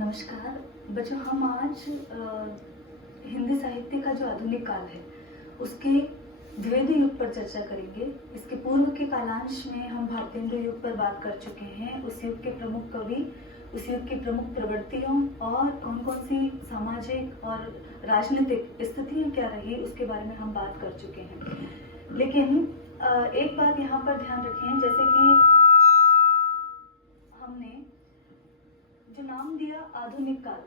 नमस्कार बच्चों, हम आज हिंदी साहित्य का जो आधुनिक काल है उसके द्विवेदी युग पर चर्चा करेंगे। इसके पूर्व के कालांश में हम भारतेंदु युग पर बात कर चुके हैं। उस युग के प्रमुख कवि, उस युग की प्रमुख प्रवृत्तियों और कौन कौन सी सामाजिक और राजनीतिक स्थितियां क्या रही उसके बारे में हम बात कर चुके हैं। लेकिन एक बात यहाँ पर ध्यान रखें, जैसे कि हमने जो नाम दिया आधुनिक काल,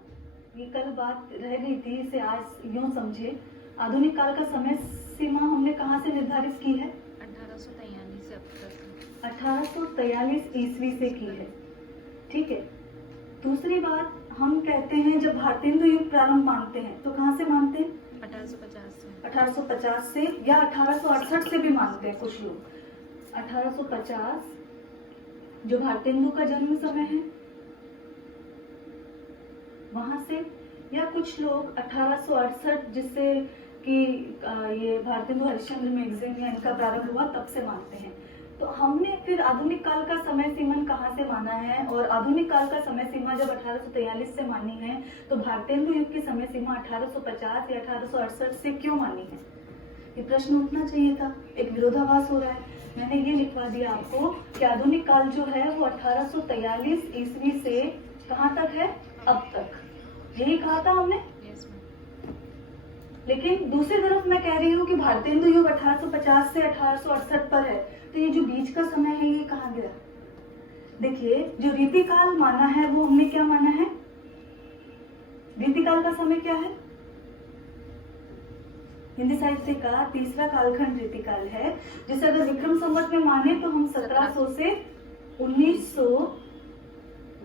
ये कल बात रह गई थी, इसे आज यूं समझे। आधुनिक काल का समय सीमा हमने कहाँ से निर्धारित की है? 1843 से अब तक 1843 ईस्वी से की है। ठीक है। दूसरी बात, हम कहते हैं जब भारतेंदु युग प्रारंभ मानते हैं तो कहाँ से मानते हैं? 1850 से या 1868 से भी मानते हैं कुछ लोग। 1850 जो भारतेंदु का जन्म समय है वहां से, या कुछ लोग 1868 जिससे कि ये भारतेंदु हरिश्चंद्र मैगजीन या इनका प्रारंभ हुआ तब से मानते हैं। तो हमने फिर आधुनिक काल का समय सीमा कहाँ से माना है, और आधुनिक काल का समय सीमा जब 1843 से मानी है तो भारतेंदु युग की समय सीमा 1850 या 1868 से क्यों मानी है? ये प्रश्न उठना चाहिए था। एक विरोधाभास हो रहा है। मैंने ये लिखवा दिया आपको कि आधुनिक काल जो है वो 1843 ईस्वी से कहाँ तक है? अब तक। यही कहा था हमने। लेकिन दूसरी तरफ मैं कह रही हूँ कि भारतेंदु युग 1850 से 1868 पर है, तो ये जो बीच का समय है ये कहाँ गया? देखिए, जो रीतिकाल माना है वो हमने क्या माना है? रीतिकाल का समय क्या है? हिंदी साहित्य का तीसरा कालखंड रीतिकाल है, जिसे अगर विक्रम संवत में माने तो हम 1700 से 1900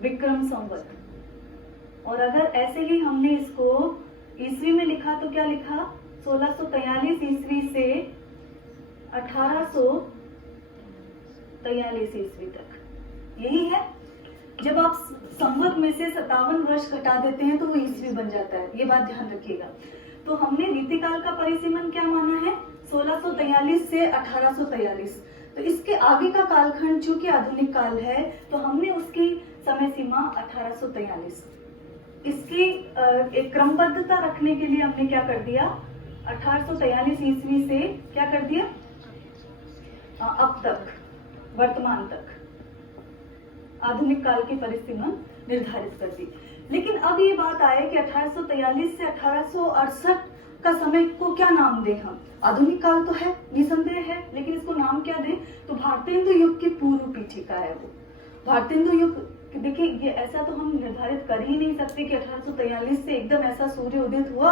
विक्रम संवत, और अगर ऐसे ही हमने इसको ईस्वी में लिखा तो क्या लिखा? 1643 ईस्वी से 1843 ईस्वी तक। यही है। जब आप संवत में से 57 वर्ष घटा देते हैं तो वो ईस्वी बन जाता है। ये बात ध्यान रखिएगा। तो हमने रीतिकाल का परिसीमन क्या माना है? 1643 से 1843। तो इसके आगे का कालखंड चूंकि आधुनिक काल है तो हमने उसकी समय सीमा 1843। इसकी एक क्रमबद्धता रखने के लिए हमने क्या कर दिया? 1843 ईस्वी से क्या कर दिया? अब तक, वर्तमान तक आधुनिक काल की परिसीमा निर्धारित कर दी। लेकिन अब ये बात आए कि 1843 से 1868 का समय को क्या नाम दें हम? आधुनिक काल तो है, निसंदेह है, लेकिन इसको नाम क्या दें? तो भारतेंदु युग की पूर्व पीठिका है वो। भारतेंदु युग, देखिए ये ऐसा तो हम निर्धारित कर ही नहीं सकते कि 1843 से एकदम ऐसा सूर्य उदित हुआ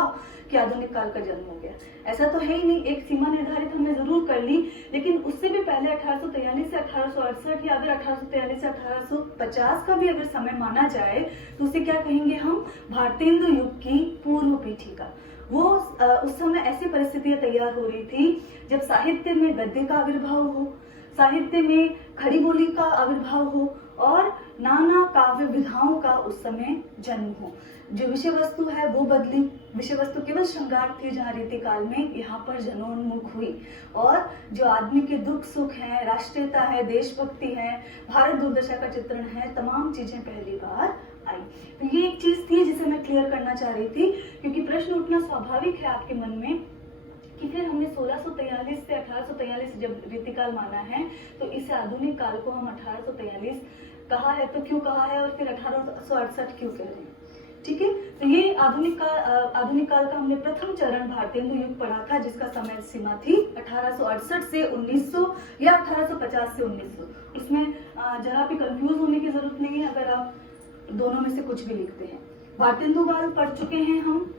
कि आधुनिक काल का जन्म हो गया। ऐसा तो है ही नहीं। एक सीमा निर्धारित हमने जरूर कर ली, लेकिन उससे भी पहले 1843 से 1868 या अगर 1843 से 1850 का भी अगर समय माना जाए तो उसे क्या कहेंगे हम? भारतेंदु युग की पूर्व पीठिका। वो उस समय ऐसी परिस्थितियां तैयार हो रही थी जब साहित्य में गद्य का आविर्भाव हो, साहित्य में खड़ी बोली का आविर्भाव हो और नाना काव्य विधाओं का उस समय जन्म हो। जो विषय वस्तु है वो बदली। विषय वस्तु केवल श्रृंगार थी जहाँ रीतिकाल में, यहाँ पर जनोन्मुख हुई। और जो आदमी के दुख सुख है, राष्ट्रीयता है, देशभक्ति है, भारत दुर्दशा का चित्रण है, तमाम चीजें पहली बार आई। तो ये एक चीज थी जिसे मैं क्लियर करना चाह रही थी, क्योंकि प्रश्न उठना स्वाभाविक है आपके मन में कि फिर हमने 1643 से 1843 जब रीतिकाल माना है तो इस आधुनिक काल को हम 1843 कहा है तो क्यों कहा है, और फिर 1868 क्यों कह रहे हैं? ठीक है। तो ये आधुनिक काल का हमने प्रथम चरण भारतेंदु युग पढ़ा था, जिसका समय सीमा थी 1868 से 1900 या 1850 से 1900। उसमें जरा भी कंफ्यूज होने की जरूरत नहीं है अगर आप दोनों में से कुछ भी लिखते हैं। भारतेंदु काल पढ़ चुके हैं हम,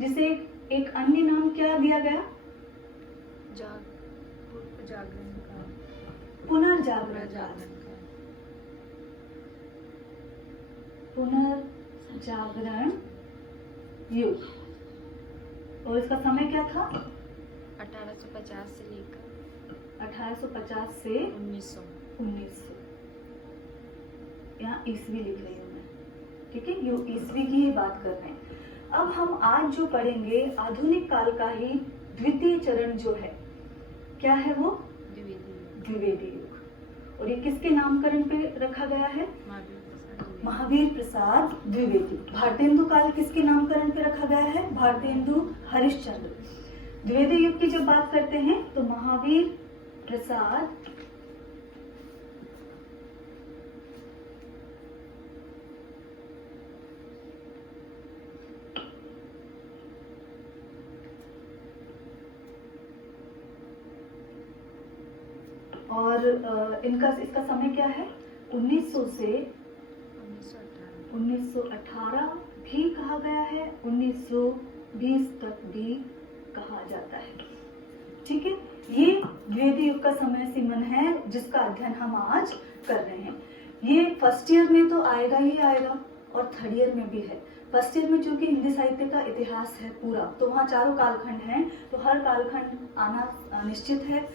जिसे एक अन्य नाम क्या दिया गया? पुनर्जागरण काल। पुनर्जागरण युग। और इसका समय क्या था? 1850 से लेकर 1850 से 1900। यहाँ ईस्वी लिख रही हूँ मैं। ठीक है, ईस्वी की ही बात कर रहे हैं। अब हम आज जो पढ़ेंगे आधुनिक काल का ही द्वितीय चरण जो है, क्या है वो? द्विवेदी युग। और ये किसके नामकरण पे रखा गया है? महावीर प्रसाद द्विवेदी। भारतेंदु काल किसके नामकरण पे रखा गया है? भारतेंदु हरिश्चंद्र। द्विवेदी युग की जब बात करते हैं तो महावीर प्रसाद और इसका समय क्या है? 1900 से 1918 भी कहा गया है, 1920 तक भी कहा जाता है। ठीक है, ये द्विवेदी युग का समय सीमन है जिसका अध्ययन हम आज कर रहे हैं। ये फर्स्ट ईयर में तो आएगा ही आएगा और थर्ड ईयर में भी है। फर्स्ट ईयर में चूंकि हिंदी साहित्य का इतिहास है पूरा, तो वहाँ चारों कालखंड हैं, तो हर कालखंड आना निश्चित है।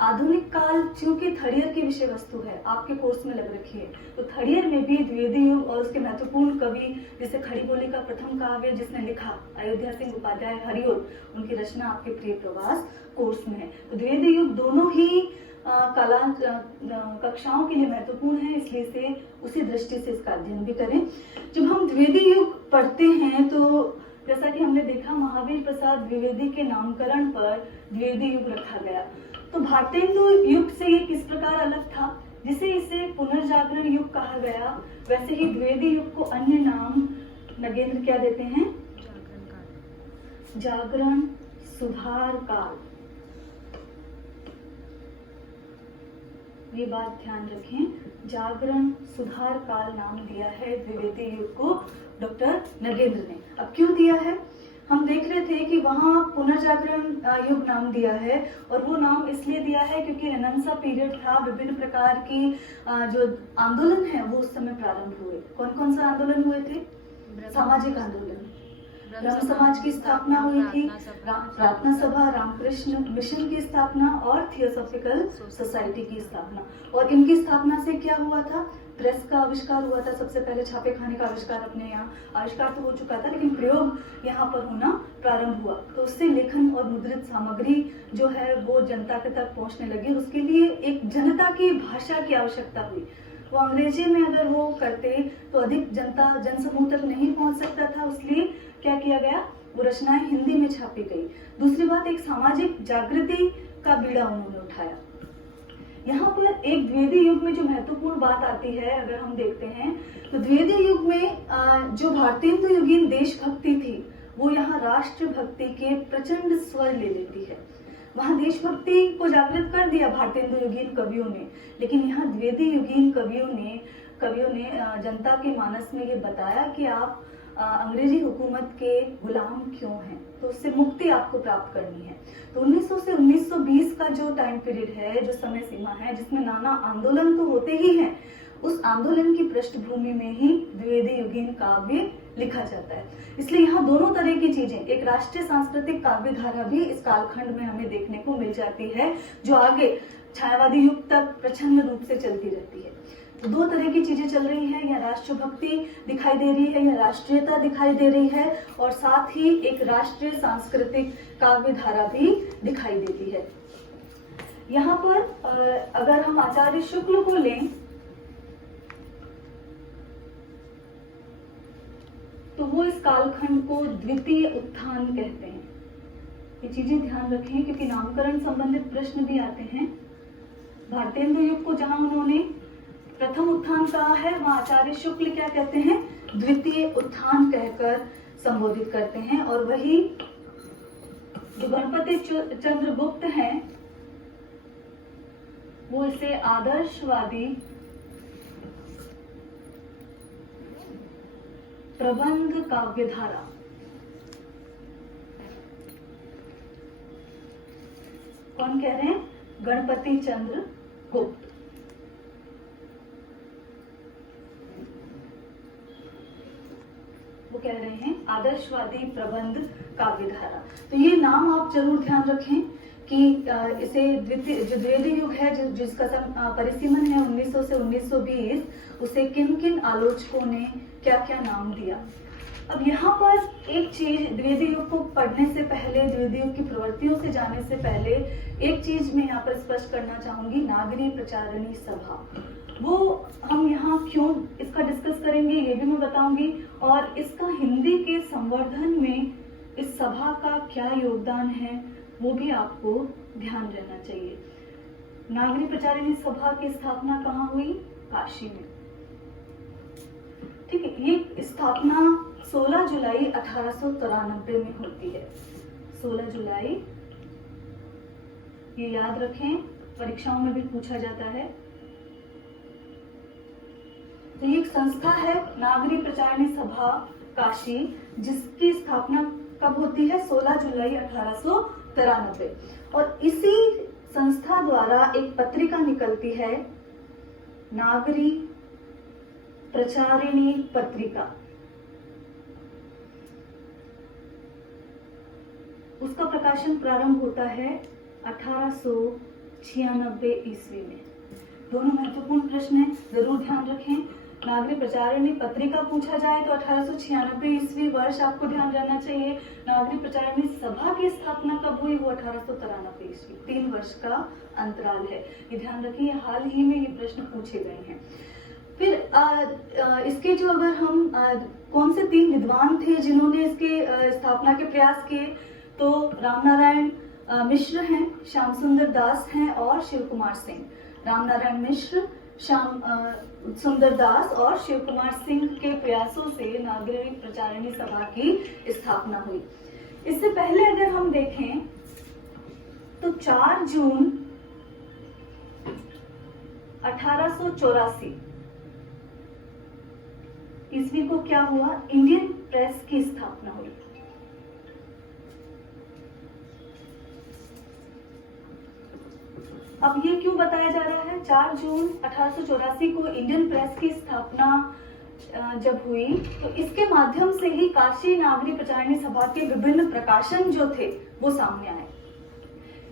आधुनिक काल चूंकि थर्ड ईयर की विषय वस्तु है, आपके कोर्स में लग रखी है, तो थर्ड ईयर में भी द्विवेदी युग और उसके महत्वपूर्ण कवि जैसे खड़ी बोली का प्रथम काव्य जिसने लिखा अयोध्या सिंह उपाध्याय हरिओर, उनकी रचना आपके प्रिय प्रवास कोर्स में है। तो द्विवेदी युग दोनों ही कला कक्षाओं के लिए महत्वपूर्ण है, इसलिए से उसी दृष्टि से इसका अध्ययन भी करें। जब हम द्विवेदी युग पढ़ते हैं तो जैसा कि हमने देखा महावीर प्रसाद द्विवेदी के नामकरण पर द्विवेदी युग रखा गया। तो भारतेंदु युग से ये किस प्रकार अलग था, जिसे इसे पुनर्जागरण युग कहा गया, वैसे ही द्विवेदी युग को अन्य नाम नगेंद्र क्या देते हैं? जागरण सुधार काल। ये बात ध्यान रखें, जागरण सुधार काल नाम दिया है द्विवेदी युग को डॉक्टर नगेंद्र ने। अब क्यों दिया है? हम देख रहे थे कि वहाँ पुनर्जागरण युग नाम दिया है, और वो नाम इसलिए दिया है क्योंकि रेनेसां पीरियड था, विभिन्न प्रकार की जो आंदोलन है वो उस समय प्रारंभ हुए। कौन कौन सा आंदोलन हुए थे? सामाजिक आंदोलन, ब्रह्म समाज की स्थापना हुई थी, प्रार्थना सभा, रामकृष्ण मिशन की स्थापना और थियोसॉफिकल सोसाइटी की स्थापना। और इनकी स्थापना से क्या हुआ था? प्रेस का आविष्कार हुआ था। सबसे पहले छापे खाने का आविष्कार अपने यहाँ, आविष्कार तो हो चुका था लेकिन प्रयोग यहाँ पर होना प्रारंभ हुआ, तो उससे लेखन और मुद्रित सामग्री जो है वो जनता के तक पहुँचने लगी। उसके लिए एक जनता की भाषा की आवश्यकता हुई। वो अंग्रेजी में अगर वो करते तो अधिक जनता जनसमूह तक नहीं पहुँच सकता था, इसलिए क्या किया गया? वो रचनाएं हिंदी में छापी गई। दूसरी बात, एक सामाजिक जागृति का बीड़ा उन्होंने उठाया। यहाँ पर एक द्विवेदी युग में जो महत्वपूर्ण बात आती है, अगर हम देखते हैं तो द्विवेदी युग में जो भारतेंदु युगीन देशभक्ति थी वो यहाँ राष्ट्र भक्ति के प्रचंड स्वर ले लेती है। वहाँ देशभक्ति को जागृत कर दिया भारतेंदु युगीन कवियों ने, लेकिन यहाँ द्विवेदी युगीन कवियों ने जनता के मानस में ये बताया कि आप अंग्रेजी हुकूमत के गुलाम क्यों हैं, तो उससे मुक्ति आपको प्राप्त करनी है। तो 1900 से 1920 का जो टाइम पीरियड है, जो समय सीमा है, जिसमें नाना आंदोलन तो होते ही हैं, उस आंदोलन की पृष्ठभूमि में ही द्विवेदी युगीन काव्य लिखा जाता है। इसलिए यहाँ दोनों तरह की चीजें, एक राष्ट्रीय सांस्कृतिक काव्य धारा भी इस कालखंड में हमें देखने को मिल जाती है, जो आगे छायावादी युग तक प्रचंड रूप से चलती रहती है। तो दो तरह की चीजें चल रही है, या राष्ट्रभक्ति दिखाई दे रही है, या राष्ट्रीयता दिखाई दे रही है, और साथ ही एक राष्ट्रीय सांस्कृतिक काव्य धारा भी दिखाई देती है। यहाँ पर अगर हम आचार्य शुक्ल को लें तो वो इस कालखंड को द्वितीय उत्थान कहते हैं। ये चीजें ध्यान रखें क्योंकि नामकरण संबंधित प्रश्न भी आते हैं। भारतेंदु युग को जहां उन्होंने प्रथम उत्थान कहा है, वहां आचार्य शुक्ल क्या कहते हैं? द्वितीय उत्थान कहकर संबोधित करते हैं। और वही जो गणपति चंद्र गुप्त हैं वो इसे आदर्शवादी प्रबंध काव्यधारा, कौन कह रहे हैं? गणपति चंद्र गुप्त। वो कह रहे हैं आदर्शवादी प्रबंध काव्यधारा। तो ये नाम आप जरूर ध्यान रखें कि इसे जो द्विवेदी युग है, जिसका परिसीमन है 1900 से 1920, उसे किन किन आलोचकों ने क्या क्या नाम दिया। अब यहाँ पर एक चीज द्विवेदी युग को पढ़ने से पहले, द्विवेदी युग की प्रवृत्तियों से जाने से पहले एक चीज मैं यहाँ पर स्पष्ट करना चाहूंगी। नागरी प्रचारिणी सभा, वो हम यहाँ क्यों इसका डिस्कस करेंगे ये भी मैं बताऊंगी, और इसका हिंदी के संवर्धन में इस सभा का क्या योगदान है वो भी आपको ध्यान रहना चाहिए। नागरी प्रचारिणी सभा की स्थापना कहाँ हुई? काशी में। ठीक है, ये स्थापना 16 जुलाई 1893 में होती है। 16 जुलाई, ये याद रखें, परीक्षाओं में भी पूछा जाता है। तो ये एक संस्था है नागरी प्रचारिणी सभा काशी, जिसकी स्थापना कब होती है? 16 जुलाई 1893। और इसी संस्था द्वारा एक पत्रिका निकलती है, नागरी प्रचारिणी पत्रिका। उसका प्रकाशन प्रारंभ होता है 1896 ईस्वी में। दोनों महत्वपूर्ण प्रश्न हैं, जरूर ध्यान रखें। नागरी प्रचारिणी पत्रिका पूछा जाए तो 1896 ईस्वी वर्ष आपको ध्यान रहना चाहिए। नागरी प्रचारिणी सभा की स्थापना कब हुई? वो 1893 ईस्वी। 3 वर्ष का अंतराल है, ये ध्यान रखिए। हाल ही में ये प्रश्न पूछे गए हैं। फिर इसके जो अगर हम कौन से 3 विद्वान थे जिन्होंने इसके स्थापना के प्रयास किए, तो रामनारायण मिश्र हैं, श्याम सुंदर दास हैं और शिव कुमार सिंह। रामनारायण मिश्र, श्याम सुंदर दास और शिव कुमार सिंह के प्रयासों से नागरी प्रचारिणी सभा की स्थापना हुई। इससे पहले अगर हम देखें तो 4 जून 1884 ईस्वी को क्या हुआ? इंडियन प्रेस की स्थापना हुई। अब ये क्यों बताया जा रहा है? 4 जून 1884 को इंडियन प्रेस की स्थापना जब हुई, तो इसके माध्यम से ही काशी नागरी प्रचारिणी सभा के विभिन्न प्रकाशन जो थे वो सामने आए।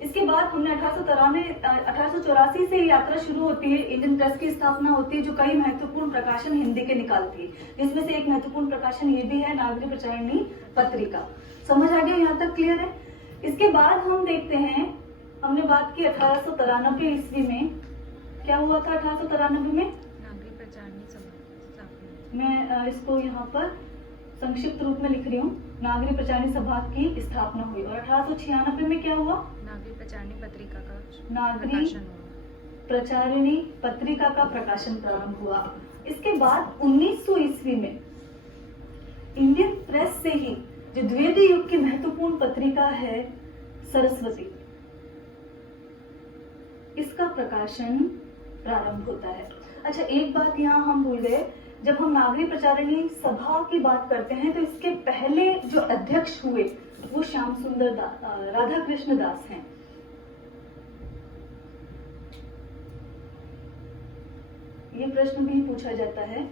इसके बाद हमने 1884 से यात्रा शुरू होती है, इंडियन प्रेस की स्थापना होती है, जो कई महत्वपूर्ण प्रकाशन हिंदी के निकालती है। इसमें से एक महत्वपूर्ण प्रकाशन ये भी है नागरी प्रचारिणी पत्रिका। समझ आ गया? यहाँ तक क्लियर है? इसके बाद हम देखते हैं, हमने बात की 1893 ईस्वी में क्या हुआ था? 1893 में नागरी प्रचारिणी सभा। मैं इसको यहाँ पर संक्षिप्त रूप में लिख रही हूँ। नागरी प्रचारिणी सभा की स्थापना हुई। और 1896 में क्या हुआ? नागरी प्रचारिणी पत्रिका का नागरी प्रकाशन हुआ। प्रचारिणी पत्रिका का प्रकाशन प्रारंभ हुआ। इसके बाद 1900 ईस्वी में इंडियन प्रेस से ही जो द्विवेदी युग की महत्वपूर्ण पत्रिका है सरस्वती, इसका प्रकाशन प्रारंभ होता है। अच्छा, एक बात यहाँ हम भूल गए, जब हम नागरी प्रचारिणी सभा की बात करते हैं तो इसके पहले जो अध्यक्ष हुए वो श्याम सुंदर राधा कृष्ण दास हैं। ये प्रश्न भी पूछा जाता है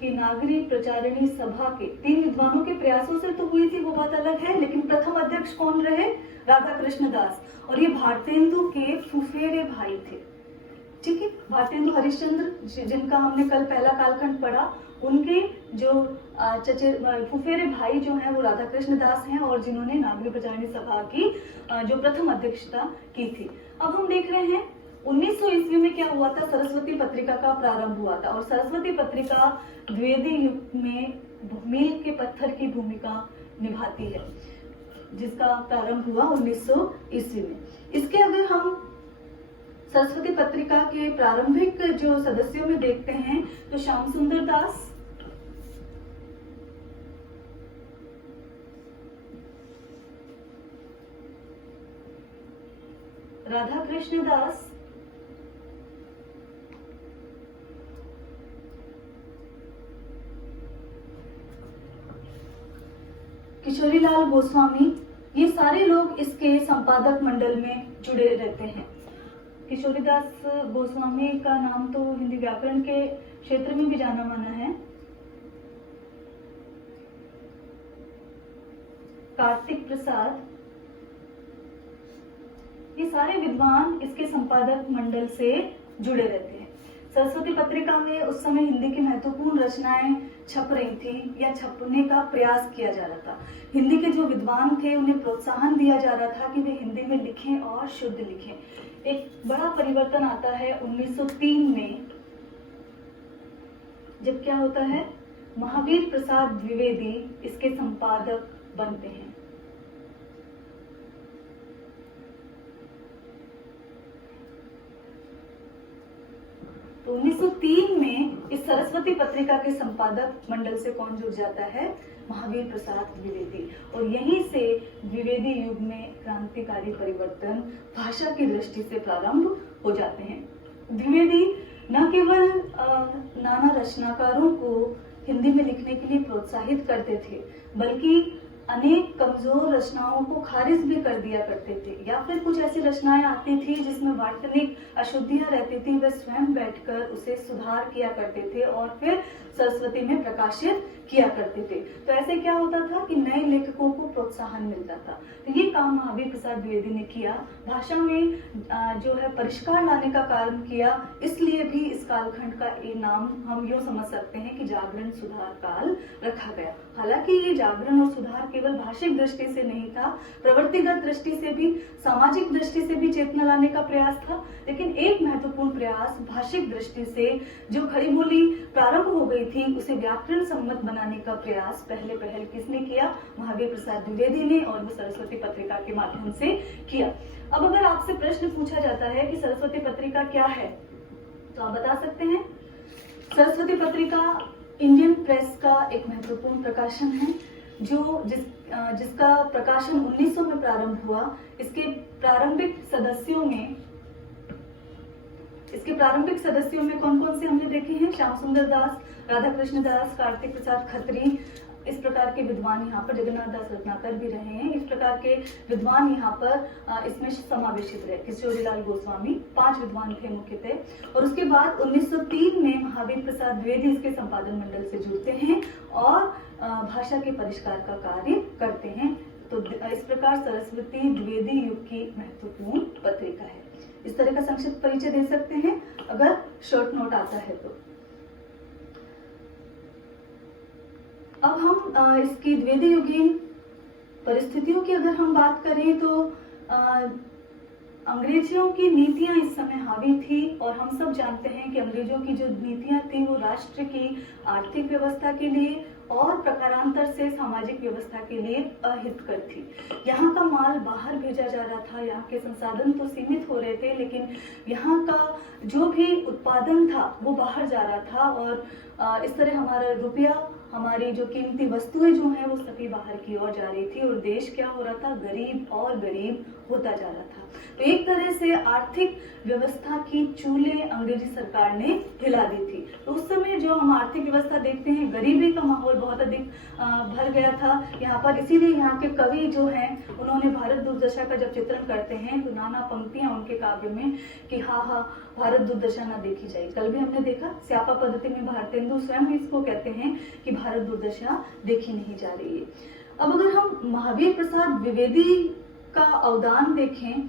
कि नागरी प्रचारिणी सभा के 3 विद्वानों के प्रयासों से तो हुई थी, वो बात अलग है, लेकिन प्रथम अध्यक्ष कौन रहे? राधा कृष्ण दास। और ये भारतेंदु के फुफेरे भाई थे। ठीक है, भारतेंदु हरिश्चंद्र जिनका हमने कल पहला कालखंड पढ़ा, उनके जो फुफेरे भाई जो हैं वो राधा कृष्ण दास हैं, और जिन्होंने नागरी प्रचारिणी सभा की जो प्रथम अध्यक्षता की थी। अब हम देख रहे हैं 1900 ईस्वी में क्या हुआ था? सरस्वती पत्रिका का प्रारंभ हुआ था। और सरस्वती पत्रिका द्विवेदी युग में मील के पत्थर की भूमिका निभाती है, जिसका प्रारंभ हुआ 1900 ईस्वी में। इसके अगर हम सरस्वती पत्रिका के प्रारंभिक जो सदस्यों में देखते हैं तो श्याम सुंदर दास, राधा कृष्ण दास, किशोरीलाल गोस्वामी, ये सारे लोग इसके संपादक मंडल में जुड़े रहते हैं। किशोरीदास गोस्वामी का नाम तो हिंदी व्याकरण के क्षेत्र में भी जाना माना है। कार्तिक प्रसाद, ये सारे विद्वान इसके संपादक मंडल से जुड़े रहते हैं। सरस्वती पत्रिका में उस समय हिंदी की महत्वपूर्ण रचनाएं छप रही थी या छपने का प्रयास किया जा रहा था। हिंदी के जो विद्वान थे उन्हें प्रोत्साहन दिया जा रहा था कि वे हिंदी में लिखें और शुद्ध लिखें। एक बड़ा परिवर्तन आता है 1903 में, जब क्या होता है, महावीर प्रसाद द्विवेदी इसके संपादक बनते हैं। तो 1903 में इस सरस्वती पत्रिका के संपादक मंडल से कौन जुड़ जाता है? महावीर प्रसाद द्विवेदी। और यहीं से द्विवेदी युग में क्रांतिकारी परिवर्तन भाषा की दृष्टि से प्रारंभ हो जाते हैं। द्विवेदी न केवल नाना रचनाकारों को हिंदी में लिखने के लिए प्रोत्साहित करते थे, बल्कि अनेक कमजोर रचनाओं को खारिज भी कर दिया करते थे, या फिर कुछ ऐसी रचनाएं आती थी जिसमें वार्तनिक अशुद्धियां रहती थी, वे स्वयं बैठकर उसे सुधार किया करते थे और फिर सरस्वती में प्रकाशित किया करते थे। तो ऐसे क्या होता था कि नए लेखकों को प्रोत्साहन मिलता था। तो ये काम महावीर प्रसाद द्विवेदी ने किया, भाषा में जो है परिष्कार लाने का कार्य किया। इसलिए भी इस कालखंड का ये नाम हम यूँ समझ सकते हैं कि जागरण सुधार काल रखा गया। हालांकि ये जागरण और सुधार केवल भाषिक दृष्टि से नहीं था, प्रवृत्तिगत दृष्टि से भी, सामाजिक दृष्टि से भी चेतना लाने का प्रयास था। लेकिन एक महत्वपूर्ण प्रयास भाषिक दृष्टि से जो खड़ी बोली प्रारंभ हो गई थी उसे व्याकरण सम्मत बनाने का प्रयास पहल किसने किया? महावीर प्रसाद द्विवेदी ने, और वो सरस्वती पत्रिका के माध्यम से किया। अब अगर आपसे प्रश्न पूछा जाता है कि सरस्वती पत्रिका क्या है, तो आप बता सकते हैं। सरस्वती पत्रिका इंडियन प्रेस का एक महत्वपूर्ण प्रकाशन है, जिसका प्रकाशन 1900 में प्रारंभ हुआ। इसके प्रारंभिक सदस्यों में कौन कौन से हमने देखे हैं? श्याम सुंदर दास, राधा कृष्ण दास, कार्तिक प्रसाद खत्री, इस प्रकार के विद्वान यहाँ पर, जगन्नाथ दास रत्नाकर भी रहे हैं। इस प्रकार के विद्वान यहाँ पर इसमें समावेशित रहे। किशोरीलाल गोस्वामी, 5 विद्वान थे मुख्यतः। और उसके बाद 1903 में महावीर प्रसाद द्विवेदी इसके संपादन मंडल से जुड़ते हैं और भाषा के परिष्कार का कार्य करते हैं। तो इस प्रकार सरस्वती द्विवेदी युग की महत्वपूर्ण पत्रिका है। इस तरह का संक्षिप्त परिचय दे सकते हैं अगर शॉर्ट नोट आता है तो। अब हम इसकी द्विवेदी युगीन परिस्थितियों की अगर हम बात करें तो अंग्रेजियों की नीतियां इस समय हावी थी, और हम सब जानते हैं कि अंग्रेजों की जो नीतियां थी वो राष्ट्र की आर्थिक व्यवस्था के लिए और प्रकारांतर से सामाजिक व्यवस्था के लिए अहितकर थी। यहाँ का माल बाहर भेजा जा रहा था, यहाँ के संसाधन तो सीमित हो रहे थे, लेकिन यहाँ का जो भी उत्पादन था वो बाहर जा रहा था, और इस तरह हमारा रुपया, हमारी जो कीमती वस्तुएं जो हैं वो सभी बाहर की ओर जा रही थी, और देश क्या हो रहा था? गरीब और गरीब होता जा रहा था। तो एक तरह से आर्थिक व्यवस्था की चूलें अंग्रेजी सरकार ने हिला दी थी। तो उस समय जो हम आर्थिक व्यवस्था देखते हैं, गरीबी का माहौल बहुत अधिक भर गया था यहाँ पर। इसीलिए यहाँ के कवि जो हैं उन्होंने भारत दुर्दशा का जब चित्रण करते हैं तो नाना पंक्तियां उनके काव्य में कि हाँ भारत दुर्दशा ना देखी जाए। कल भी हमने देखा स्यापा पद्धति में भारतेंदु स्वयं इसको कहते हैं कि भारत दुर्दशा देखी नहीं जा रही है। अब अगर हम महावीर प्रसाद द्विवेदी का अवदान देखें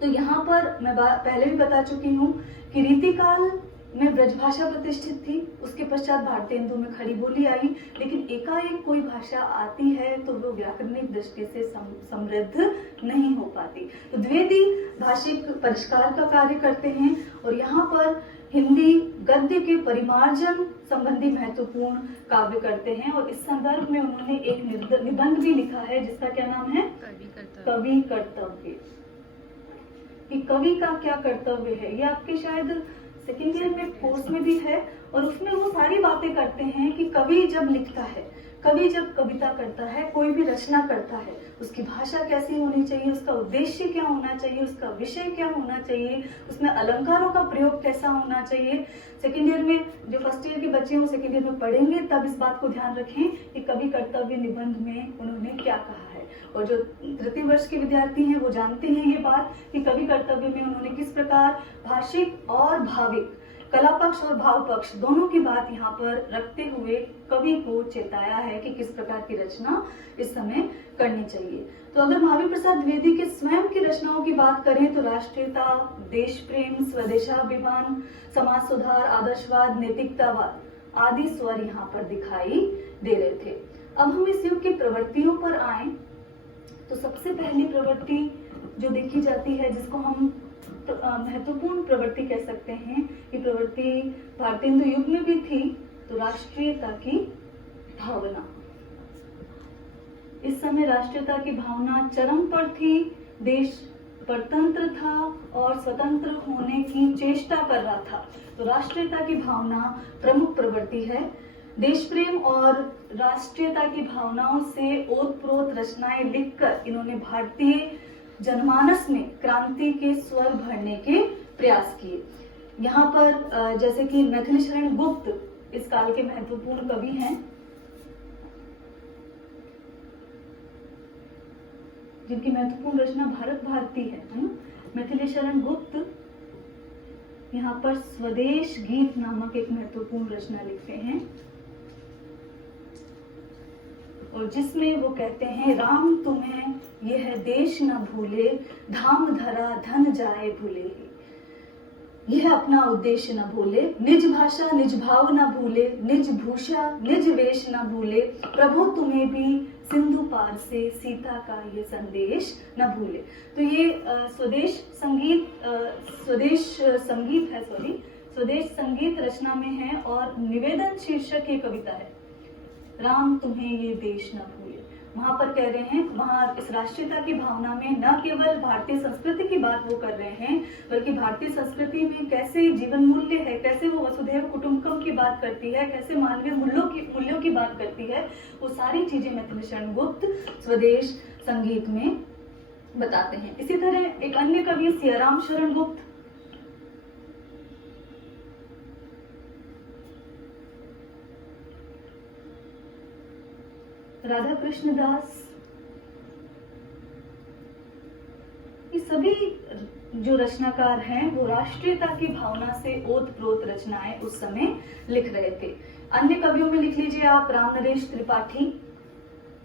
तो यहाँ पर मैं पहले भी बता चुकी हूँ कि रीतिकाल में ब्रजभाषा प्रतिष्ठित थी, उसके पश्चात भारतेंदु में खड़ी बोली आई, लेकिन एकाएक कोई भाषा आती है तो वो व्याकरणिक दृष्टि से समृद्ध नहीं हो पाती। तो द्विवेदी भाषिक परिष्कार का कार्य करते हैं और यहाँ पर हिंदी गद्य के परिमार्जन संबंधी महत्वपूर्ण काव्य करते हैं, और इस संदर्भ में उन्होंने एक निबंध भी लिखा है जिसका क्या नाम है? कवि कर्तव्य। कि कवि का क्या कर्तव्य है, ये आपके शायद सेकेंड ईयर में कोर्स में भी है, और उसमें वो सारी बातें करते हैं कि कवि जब लिखता है, कवि जब कविता करता है, कोई भी रचना करता है, उसकी भाषा कैसी होनी चाहिए, उसका उद्देश्य क्या होना चाहिए, उसका विषय क्या होना चाहिए, उसमें अलंकारों का प्रयोग कैसा होना चाहिए। सेकेंड ईयर में जो फर्स्ट ईयर के बच्चे हैं वो सेकेंड ईयर में पढ़ेंगे, तब इस बात को ध्यान रखें कि कवि कर्तव्य निबंध में उन्होंने क्या कहा है। और जो तृतीय वर्ष के विद्यार्थी हैं वो जानते हैं ये बात कि कवि कर्तव्य में उन्होंने किस प्रकार भाषिक और भाविक कला पक्ष और भाव पक्ष दोनों की बात यहाँ पर रखते हुए कवि को चेताया है कि किस प्रकार की रचना इस समय करनी चाहिए। तो अगर महावीर प्रसाद द्विवेदी के स्वयं की रचनाओं की बात करें तो राष्ट्रीयता, देश प्रेम, स्वदेशाभिमान, समाज सुधार, आदर्शवाद, नैतिकतावाद आदि स्वर यहाँ पर दिखाई दे रहे थे। अब हम इस युग की प्रवृत्तियों पर आए तो सबसे पहली प्रवृत्ति जो देखी जाती है, जिसको हम महत्वपूर्ण प्रवृत्ति कह सकते हैं, ये प्रवृत्ति भारतीय हिंदू युग में भी थी, तो राष्ट्रीयता की भावना। इस समय राष्ट्रीयता की भावना चरम पर थी। देश परतंत्र था और स्वतंत्र होने की चेष्टा कर रहा था, तो राष्ट्रीयता की भावना प्रमुख प्रवृत्ति है। देश प्रेम और राष्ट्रीयता की भावनाओं से ओतप्रोत रचनाएं लिखकर इन्होंने भारतीय जनमानस में क्रांति के स्वर भरने के प्रयास किए। यहाँ पर जैसे कि मैथिली शरण गुप्त इस काल के महत्वपूर्ण कवि हैं, जिनकी महत्वपूर्ण रचना भारत भारती है ना। मैथिली शरण गुप्त यहाँ पर स्वदेश गीत नामक एक महत्वपूर्ण रचना लिखते हैं और जिसमें वो कहते हैं, राम तुम्हें यह देश न भूले, धाम धरा धन जाए भूले। यह अपना उद्देश्य न भूले, निज भाषा निज भाव न भूले, निज भूषा निज वेश न भूले, प्रभु तुम्हें भी सिंधु पार से सीता का ये संदेश न भूले। तो ये स्वदेश संगीत रचना में है और निवेदन शीर्षक ये कविता है, राम तुम्हें ये देश न भूले। वहां पर कह रहे हैं, वहां इस राष्ट्रीयता की भावना में न केवल भारतीय संस्कृति की बात वो कर रहे हैं, बल्कि भारतीय संस्कृति में कैसे जीवन मूल्य है, कैसे वो वसुधैव कुटुंबकम की बात करती है, कैसे मानवीय मूल्यों की बात करती है, वो सारी चीजें मैथिली शरण गुप्त स्वदेश संगीत में बताते हैं। इसी तरह एक अन्य कवि सियाराम शरण गुप्त, राधा कृष्ण दास, ये सभी जो रचनाकार हैं वो राष्ट्रीयता की भावना से ओतप्रोत रचनाएं उस समय लिख रहे थे। अन्य कवियों में लिख लीजिए आप राम नरेश त्रिपाठी,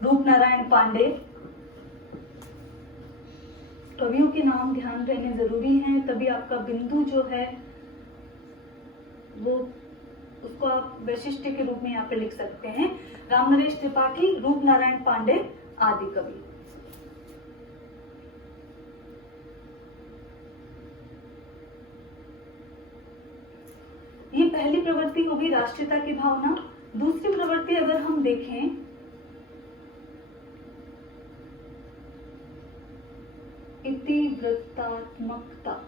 रूप नारायण पांडे। कवियों के नाम ध्यान रहने जरूरी हैं, तभी आपका बिंदु जो है वो उसको आप वैशिष्ट्य के रूप में यहाँ पे लिख सकते हैं। राम नरेश त्रिपाठी, रूप नारायण पांडे आदि कवि। ये पहली प्रवृत्ति होगी राष्ट्रीयता की भावना। दूसरी प्रवृत्ति अगर हम देखें, इतिवृत्तात्मकता।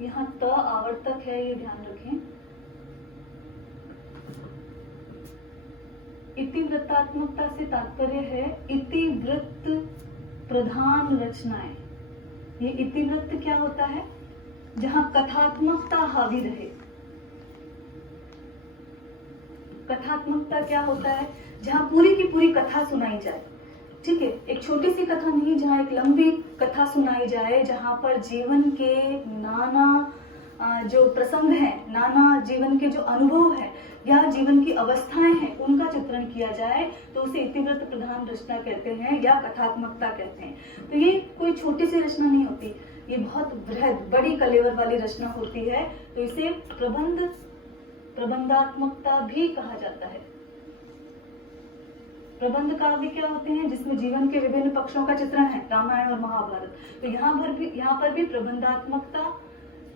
यहाँ त आवर्तक है, ये ध्यान रखें। इतिवृत्तात्मकता से तात्पर्य है इतिवृत्त प्रधान रचनाएं। ये इतिवृत्त क्या होता है? जहां कथात्मकता हावी रहे। कथात्मकता क्या होता है? जहां पूरी की पूरी कथा सुनाई जाए। ठीक है, एक छोटी सी कथा नहीं, जहां एक लंबी कथा सुनाई जाए, जहां पर जीवन के नाना जो प्रसंग हैं, नाना जीवन के जो अनुभव है या जीवन की अवस्थाएं हैं, उनका चित्रण किया जाए, तो उसे इतिवृत्त प्रधान रचना कहते हैं या कथात्मकता कहते हैं। तो ये कोई छोटी सी रचना नहीं होती, ये बहुत बृहद बड़ी कलेवर वाली रचना होती है, तो इसे प्रबंधात्मकता भी कहा जाता है। प्रबंध काव्य क्या होते हैं? जिसमें जीवन के विभिन्न पक्षों का चित्रण है, रामायण और महाभारत। तो यहाँ पर भी प्रबंधात्मकता,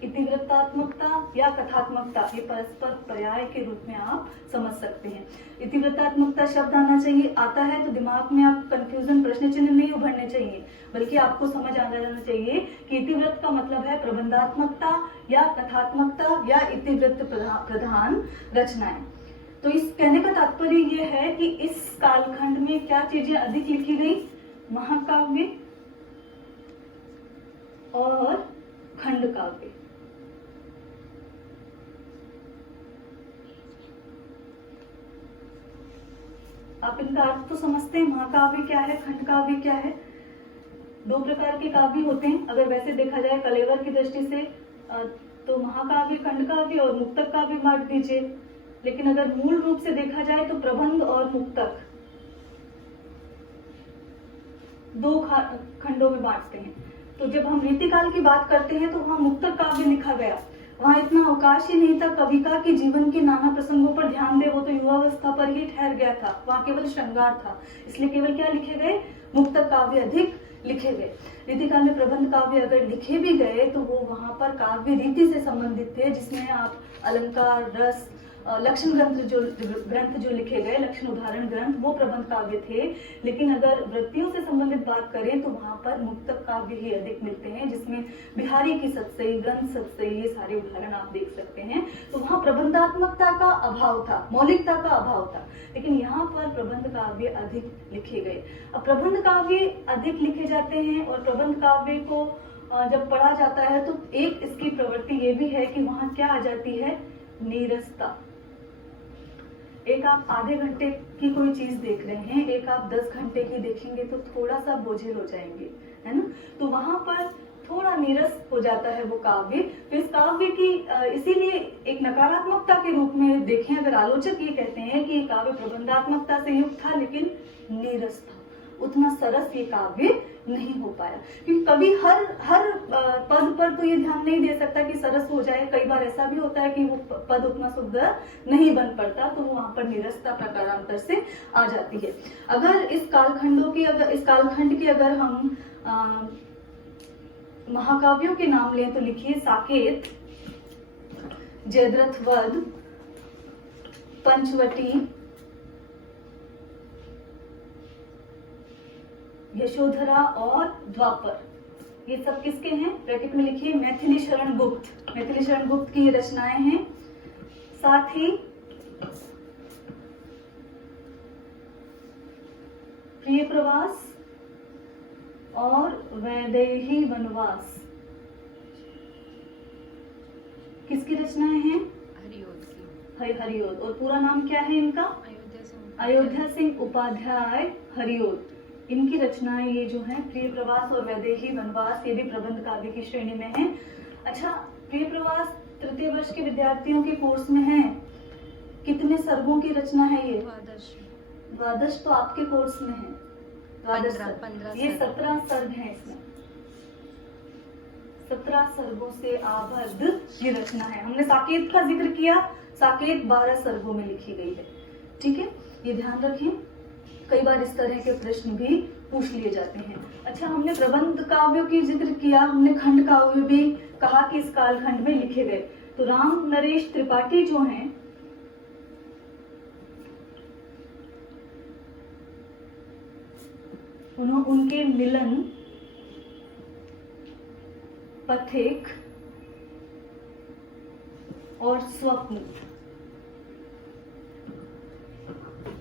इतिवृत्तात्मकता या कथात्मकता, ये परस्पर पर्याय के रूप में आप समझ सकते हैं। इतिवृत्तात्मकता शब्द आना चाहिए, आता है तो दिमाग में आप कंफ्यूजन, प्रश्न चिन्ह नहीं उभरने चाहिए, बल्कि आपको समझ आना जाना चाहिए कि इतिवृत्त का मतलब है प्रबंधात्मकता या कथात्मकता या इतिवृत्त प्रधान रचनाएं। तो इस कहने का तात्पर्य ये है कि इस कालखंड में क्या चीजें अधिक लिखी गई? महाकाव्य और खंड काव्य। आप इनका अर्थ तो समझते हैं, महाकाव्य क्या है, खंड काव्य क्या है। दो प्रकार के काव्य होते हैं, अगर वैसे देखा जाए कलेवर की दृष्टि से तो महाकाव्य, खंडकाव्य और मुक्तक काव्य बांट दीजिए। लेकिन अगर मूल रूप से देखा जाए तो प्रबंध और मुक्तक दो खंडों में बांटते हैं। तो जब हम रीतिकाल की बात करते हैं तो वहाँ मुक्तक काव्य लिखा गया, वहाँ इतना अवकाश ही नहीं था कविता के जीवन के नाना प्रसंगों पर ध्यान दे, वो तो युवावस्था पर ही ठहर गया था, वहाँ केवल श्रृंगार था, इसलिए केवल क्या लिखे गए, मुक्तक काव्य अधिक लिखे गए। रीतिकाल में प्रबंध काव्य अगर लिखे भी गए तो वो वहाँ पर काव्य रीति से संबंधित थे, जिसमें आप अलंकार, रस, लक्षण ग्रंथ जो लिखे गए, लक्षण उदाहरण ग्रंथ, वो प्रबंध काव्य थे। लेकिन अगर वृत्तियों से संबंधित बात करें तो वहाँ पर मुक्तक काव्य ही अधिक मिलते हैं, जिसमें बिहारी की सतसई, ग्रंथ सतसई, ये सारे उदाहरण आप देख सकते हैं। तो वहाँ प्रबंधात्मकता का अभाव था, मौलिकता का अभाव था, लेकिन यहाँ पर प्रबंध काव्य अधिक लिखे गए। अब प्रबंध काव्य अधिक लिखे जाते हैं और प्रबंध काव्य को जब पढ़ा जाता है तो एक इसकी प्रवृत्ति ये भी है कि वहाँ क्या आ जाती है, नीरसता। एक आप आधे घंटे की कोई चीज देख रहे हैं, एक आप 10 घंटे की देखेंगे तो थोड़ा सा बोझिल हो जाएंगे, है ना। तो वहां पर थोड़ा नीरस हो जाता है वो काव्य। तो इस काव्य की इसीलिए एक नकारात्मकता के रूप में देखें, अगर आलोचक ये कहते हैं कि ये काव्य प्रबंधात्मकता से युक्त था लेकिन नीरस था, उतना सरस ये काव्य नहीं हो पाया। क्योंकि कभी हर पद पर तो ये ध्यान नहीं दे सकता कि सरस हो जाए, कई बार ऐसा भी होता है कि वो पद उतना सुंदर नहीं बन पड़ता, तो वो वहां पर निरसता प्रकारांतर से आ जाती है। अगर इस कालखंड की अगर हम महाकाव्यों के नाम लें तो लिखिए साकेत, जयद्रथ वध, पंचवटी, यशोधरा और द्वापर। ये सब किसके हैं, ब्रैकेट में लिखिए मैथिली शरण गुप्त। मैथिली शरण गुप्त की ये रचनाएं हैं। साथ ही प्रिय प्रवास और वैदेही वनवास किसकी रचनाएं हैं, हरिओद की। हरिओद। और पूरा नाम क्या है इनका, अयोध्या सिंह उपाध्याय हरिओद। इनकी रचनाएं ये जो हैं प्रिय प्रवास और वैदेही वनवास, ये भी प्रबंध काव्य की श्रेणी में है। अच्छा, प्रिय प्रवास तृतीय वर्ष के विद्यार्थियों के कोर्स में है। कितने सर्गों की रचना है ये, द्वादश तो आपके कोर्स में है, द्वादश। 15 ये 17 सर्ग हैं, इसमें 17 सर्गों से आबद्ध ये रचना है। हमने साकेत का जिक्र किया, साकेत 12 सर्गों में लिखी गई है, ठीक है, ये ध्यान रखें। कई बार इस तरह के प्रश्न भी पूछ लिए जाते हैं। अच्छा, हमने प्रबंध काव्यों की जिक्र किया, हमने खंड काव्य भी कहा कि इस कालखंड में लिखे गए। तो राम नरेश त्रिपाठी जो हैं, उनके मिलन, पथिक और स्वप्न,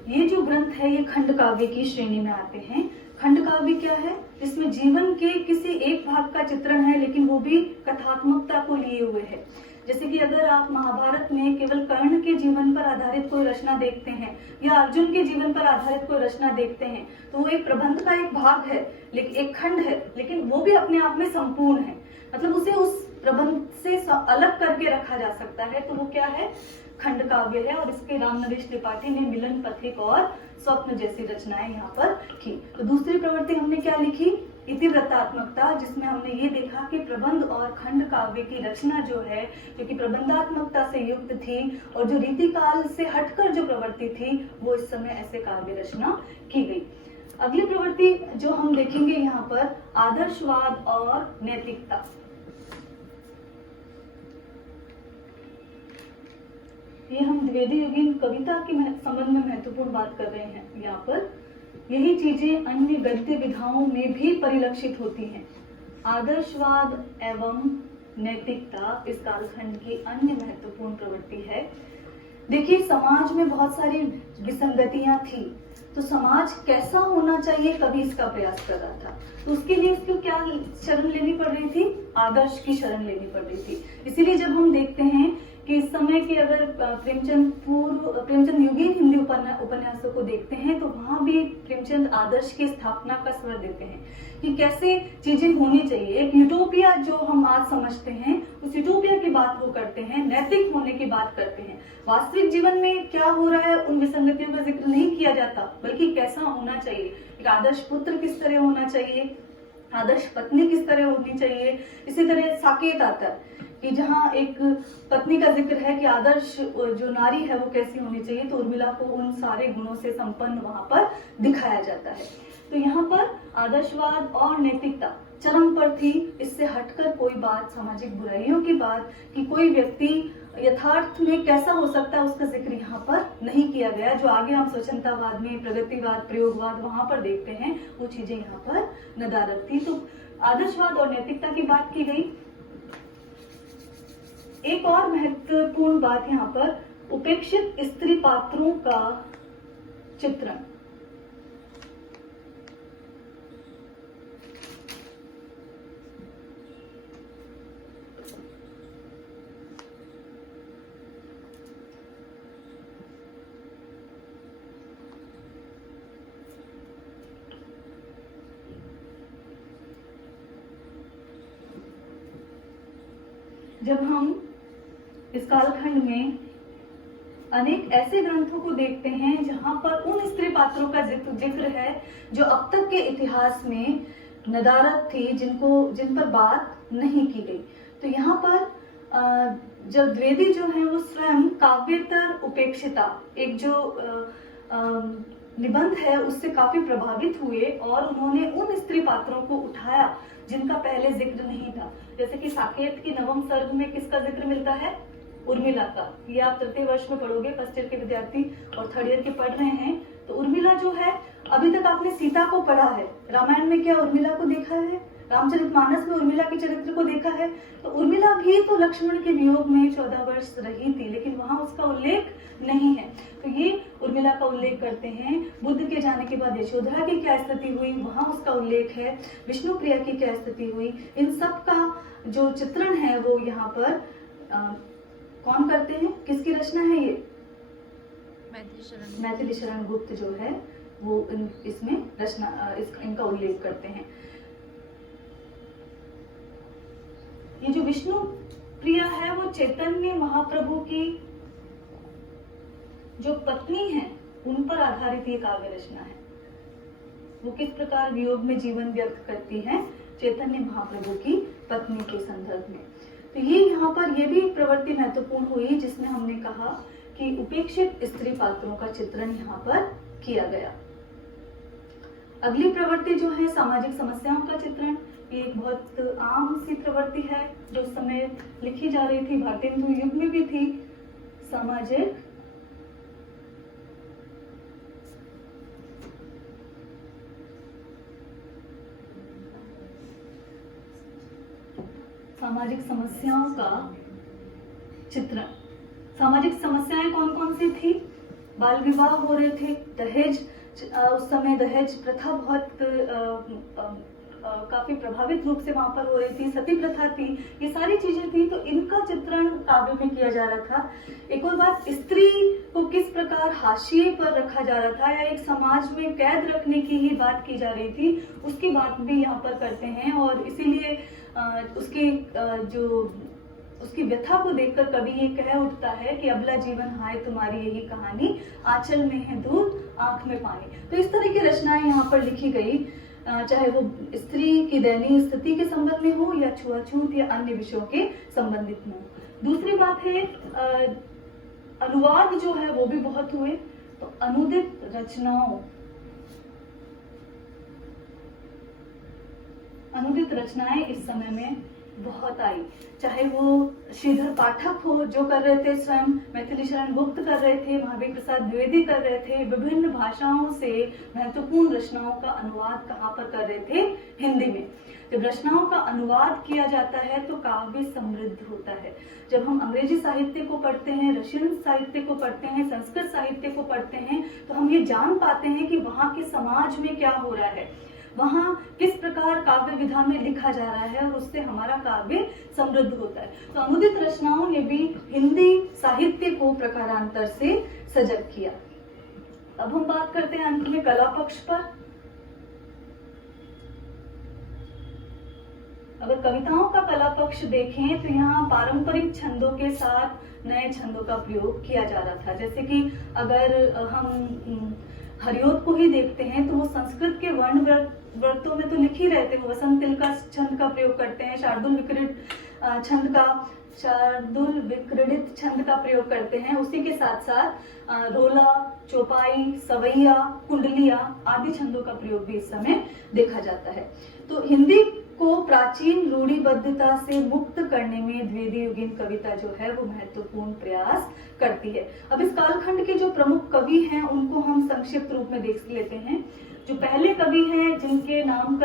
ये जो ग्रंथ है ये खंड काव्य की श्रेणी में आते हैं। खंड काव्य क्या है, इसमें जीवन के किसी एक भाग का चित्रण है, लेकिन वो भी कथात्मकता को लिए हुए है। जैसे कि अगर आप महाभारत में केवल कर्ण के जीवन पर आधारित कोई रचना देखते हैं या अर्जुन के जीवन पर आधारित कोई रचना देखते हैं, तो वो एक प्रबंध का एक भाग है, लेकिन एक खंड है, लेकिन वो भी अपने आप में संपूर्ण है, मतलब उसे उस प्रबंध से अलग करके रखा जा सकता है। तो वो क्या है, खंड काव्य है। और इसके राम नरेश त्रिपाठी ने मिलन, पथिक और स्वप्न जैसी रचनाएं यहाँ पर की। तो दूसरी प्रवृत्ति हमने क्या लिखी, इतिवृत्तात्मकता, जिसमें हमने ये देखा कि प्रबंध और खंड काव्य की रचना जो है, जो कि प्रबंधात्मकता से युक्त थी और जो रीतिकाल से हटकर जो प्रवृत्ति थी, वो इस समय ऐसे काव्य रचना की गई। अगली प्रवृत्ति जो हम देखेंगे यहाँ पर, आदर्शवाद और नैतिकता। ये हम द्विवेदी युगीन कविता के संबंध में महत्वपूर्ण बात कर रहे हैं। यहाँ पर यही चीजें अन्य गद्य विधाओं में भी परिलक्षित होती हैं। आदर्शवाद एवं नैतिकता इस कालखंड की अन्य महत्वपूर्ण प्रवृत्ति है। देखिए, समाज में बहुत सारी विसंगतियां थी, तो समाज कैसा होना चाहिए, कवि इसका प्रयास कर रहा था। तो उसके लिए इसको क्या शरण लेनी पड़ रही थी, आदर्श की शरण लेनी पड़ रही थी। इसीलिए जब हम देखते हैं कि इस समय समय के अगर प्रेमचंद युगीन हिंदी उपन्यासों को देखते हैं तो वहां भी प्रेमचंद आदर्श की स्थापना का स्वर देते हैं कि कैसे चीजें होनी चाहिए। एक यूटोपिया जो हम आज समझते हैं, उस यूटोपिया की बात वो करते हैं, नैतिक होने की बात करते हैं। वास्तविक जीवन में क्या हो रहा है उन विसंगतियों का जिक्र नहीं किया जाता, बल्कि कैसा होना चाहिए, एक आदर्श पुत्र किस तरह होना चाहिए, आदर्श पत्नी किस तरह होनी चाहिए। इसी तरह साकेत आता है कि जहाँ एक पत्नी का जिक्र है कि आदर्श जो नारी है वो कैसी होनी चाहिए, तो उर्मिला को उन सारे गुणों से संपन्न वहां पर दिखाया जाता है। तो यहाँ पर आदर्शवाद और नैतिकता चरम पर थी। इससे हटकर कोई बात, सामाजिक बुराइयों की बात, कि कोई व्यक्ति यथार्थ में कैसा हो सकता है, उसका जिक्र यहाँ पर नहीं किया गया। जो आगे हम स्वच्छंदतावाद में, प्रगतिवाद, प्रयोगवाद वहां पर देखते हैं, वो चीजें यहाँ पर नदारद थी। तो आदर्शवाद और नैतिकता की बात की गई। एक और महत्वपूर्ण बात यहाँ पर, उपेक्षित स्त्री पात्रों का चित्रण। जब हम इस कालखंड में अनेक ऐसे ग्रंथों को देखते हैं जहां पर उन स्त्री पात्रों का जिक्र है जो अब तक के इतिहास में नदारद थी, जिन पर बात नहीं की गई, तो यहाँ पर जब द्विवेदी जो है वो स्वयं काव्येतर उपेक्षिता एक जो निबंध है उससे काफी प्रभावित हुए और उन्होंने उन स्त्री पात्रों को उठाया जिनका पहले जिक्र नहीं था। जैसे कि साकेत की नवम सर्ग में किसका जिक्र मिलता है? उर्मिला का। ये आप तृतीय वर्ष में पढ़ोगे, फर्स्ट ईयर के विद्यार्थी और थर्ड ईयर के पढ़ रहे हैं। तो उर्मिला जो है, अभी तक आपने सीता को पढ़ा है, रामायण में क्या उर्मिला को देखा है? रामचरितमानस में उर्मिला के चरित्र को देखा है। तो उर्मिला भी तो लक्ष्मण के वियोग में 14 वर्ष रही थी, लेकिन वहां उसका उल्लेख नहीं है। तो ये उर्मिला का उल्लेख करते हैं। बुद्ध के जाने के बाद यशोधरा की क्या स्थिति हुई, वहां उसका उल्लेख है। विष्णु प्रिया की क्या स्थिति हुई, इन सब का जो चित्रण है वो यहाँ पर कौन करते हैं? किसकी रचना है ये? मैथिली शरण गुप्त जो है वो इसमें रचना इनका उल्लेख करते हैं। ये जो विष्णु प्रिया है वो चैतन्य महाप्रभु की जो पत्नी है उन पर आधारित ये काव्य रचना है। वो किस प्रकार वियोग में जीवन व्यक्त करती है चैतन्य महाप्रभु की पत्नी के संदर्भ में। तो ये यहाँ पर ये भी प्रवृत्ति महत्वपूर्ण हुई जिसमें हमने कहा कि उपेक्षित स्त्री पात्रों का चित्रण यहाँ पर किया गया। अगली प्रवृत्ति जो है सामाजिक समस्याओं का चित्रण। ये एक बहुत आम सी प्रवृत्ति है जो उस समय लिखी जा रही थी, भारतीय हिंदू युग में भी थी। सामाजिक समस्याओं का चित्रण। सामाजिक समस्याएं कौन कौन सी थी? बाल विवाह हो रहे थे, दहेज, उस समय दहेज प्रथा बहुत काफी प्रभावित रूप से वहां पर हो रही थी, सती प्रथा थी, ये सारी चीजें थी। तो इनका चित्रण काव्य में किया जा रहा था। एक और बात, स्त्री को किस प्रकार हाशिए पर रखा जा रहा था या एक समाज में कैद रखने की ही बात की जा रही थी, उसकी बात भी यहाँ पर करते हैं। और इसीलिए उसकी व्यथा को देखकर कवि ये कह उठता है कि अबला जीवन हाय तुम्हारी यही कहानी, आंचल में है दूध आंख में पानी। तो इस तरह की रचनाएं यहाँ पर लिखी गई, चाहे वो स्त्री की दयनीय स्थिति के संबंध में हो या छुआछूत या अन्य विषयों के संबंधित हो। दूसरी बात है अनुवाद जो है वो भी बहुत हुए। तो अनुदित रचनाएं इस समय में बहुत आई, चाहे वो श्रीधर पाठक हो जो कर रहे थे, स्वयं मैथिली शरण गुप्त कर रहे थे, महावीर प्रसाद द्विवेदी कर रहे थे, विभिन्न भाषाओं से महत्वपूर्ण रचनाओं का अनुवाद कहाँ पर कर रहे थे? हिंदी में। जब रचनाओं का अनुवाद किया जाता है तो काव्य समृद्ध होता है। जब हम अंग्रेजी साहित्य को पढ़ते हैं, रशियन साहित्य को पढ़ते हैं, संस्कृत साहित्य को पढ़ते हैं, तो हम ये जान पाते हैं कि वहाँ के समाज में क्या हो रहा है, वहाँ किस प्रकार काव्य विधा में लिखा जा रहा है, और उससे हमारा काव्य समृद्ध होता है। तो अनुदित रचनाओं ने भी हिंदी साहित्य को प्रकारांतर से सजग किया। अब हम बात करते हैं अंत में कला पक्ष पर। अगर कविताओं का कला पक्ष देखें तो यहाँ पारंपरिक छंदों के साथ नए छंदों का प्रयोग किया जा रहा था। जैसे कि अगर हम हरिओद को ही देखते हैं तो वो संस्कृत के वर्ण व्रतों में तो लिख ही रहते हैं, वसंत तिल का छंद का प्रयोग करते हैं, शार्दुल विक्रीडित छंद का प्रयोग करते हैं। उसी के साथ साथ रोला, चौपाई, सवैया, कुंडलिया आदि छंदों का प्रयोग भी इस समय देखा जाता है। तो हिंदी को प्राचीन रूढ़िबद्धता से मुक्त करने में द्विवेदी युगीन कविता जो है वो महत्वपूर्ण प्रयास करती है। अब इस कालखंड के जो प्रमुख कवि हैं उनको हम संक्षिप्त रूप में देख लेते हैं। जो पहले कवि हैं जिनके नाम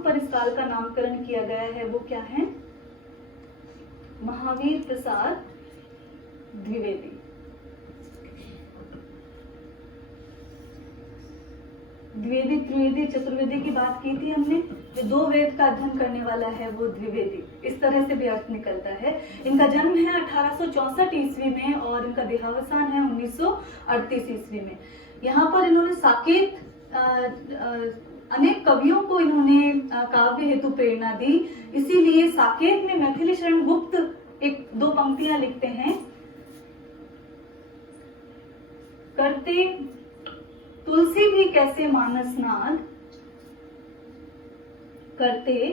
पर इस काल का नामकरण किया गया है वो क्या है? महावीर प्रसाद द्विवेदी। द्विवेदी, त्रिवेदी, चतुर्वेदी की बात की थी हमने। जो 2 वेद का अध्ययन करने वाला है वो द्विवेदी, इस तरह से भी अर्थ निकलता है। इनका जन्म है 1864 ईस्वी में और इनका देहावसान है 1938 ईस्वी में। यहाँ पर इन्होंने साकेत अनेक कवियों को इन्होंने काव्य हेतु प्रेरणा दी। इसीलिए साकेत में मैथिली शरण गुप्त 1-2 पंक्तियां लिखते हैं। करते तुलसी भी कैसे मानस नाद, करते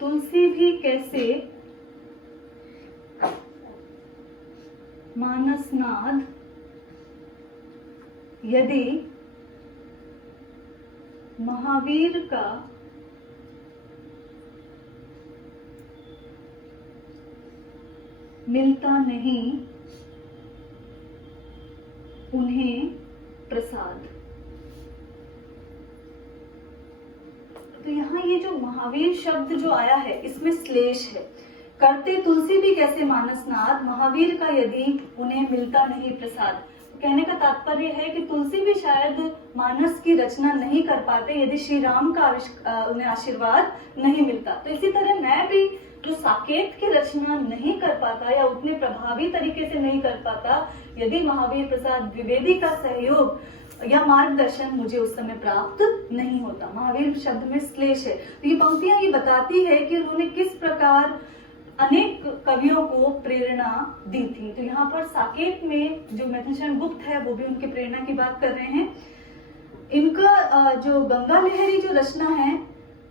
तुलसी भी कैसे मानस नाद, यदि महावीर का मिलता नहीं उन्हें प्रसाद। तो यहाँ ये जो महावीर शब्द जो आया है इसमें श्लेष है। करते तुलसी भी कैसे मानसनाद, महावीर का यदि उन्हें मिलता नहीं प्रसाद। कहने का तात्पर्य है कि तुलसी भी शायद मानस की रचना नहीं कर पाते यदि श्री राम का उन्हें आशीर्वाद नहीं मिलता। तो इसी तरह मैं भी जो साकेत की रचना नहीं कर पाता या उतने प्रभावी तरीके से नहीं कर पाता, यदि महावीर प्रसाद द्विवेदी का सहयोग या मार्गदर्शन मुझे उस समय प्राप्त नहीं होता। महावीर शब्द में श्लेष है। तो ये पंक्तियां ये बताती है कि उन्होंने किस प्रकार अनेक कवियों को प्रेरणा दी थी। तो यहाँ पर साकेत में जो मैथिली शरण गुप्त है वो भी उनकी प्रेरणा की बात कर रहे हैं। इनका जो गंगा लहरी जो रचना है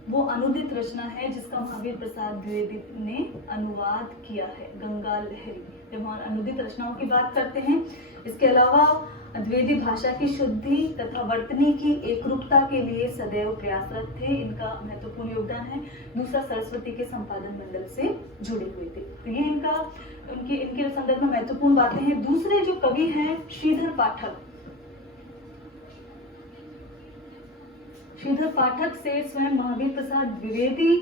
वो अनुदित रचना है जिसका महावीर प्रसाद द्विवेदी ने अनुवाद किया है। गंगा लहरी, जब हम अनुदित रचनाओं की बात करते हैं। इसके अलावा द्विवेदी भाषा की शुद्धि तथा वर्तनी की एकरूपता के लिए सदैव प्रयासरत थे। इनका महत्वपूर्ण योगदान है। दूसरा, सरस्वती के संपादन मंडल से जुड़े हुए थे। तो ये इनके संदर्भ में महत्वपूर्ण बातें हैं। दूसरे जो कवि हैं श्रीधर पाठक। श्रीधर पाठक से स्वयं महावीर प्रसाद द्विवेदी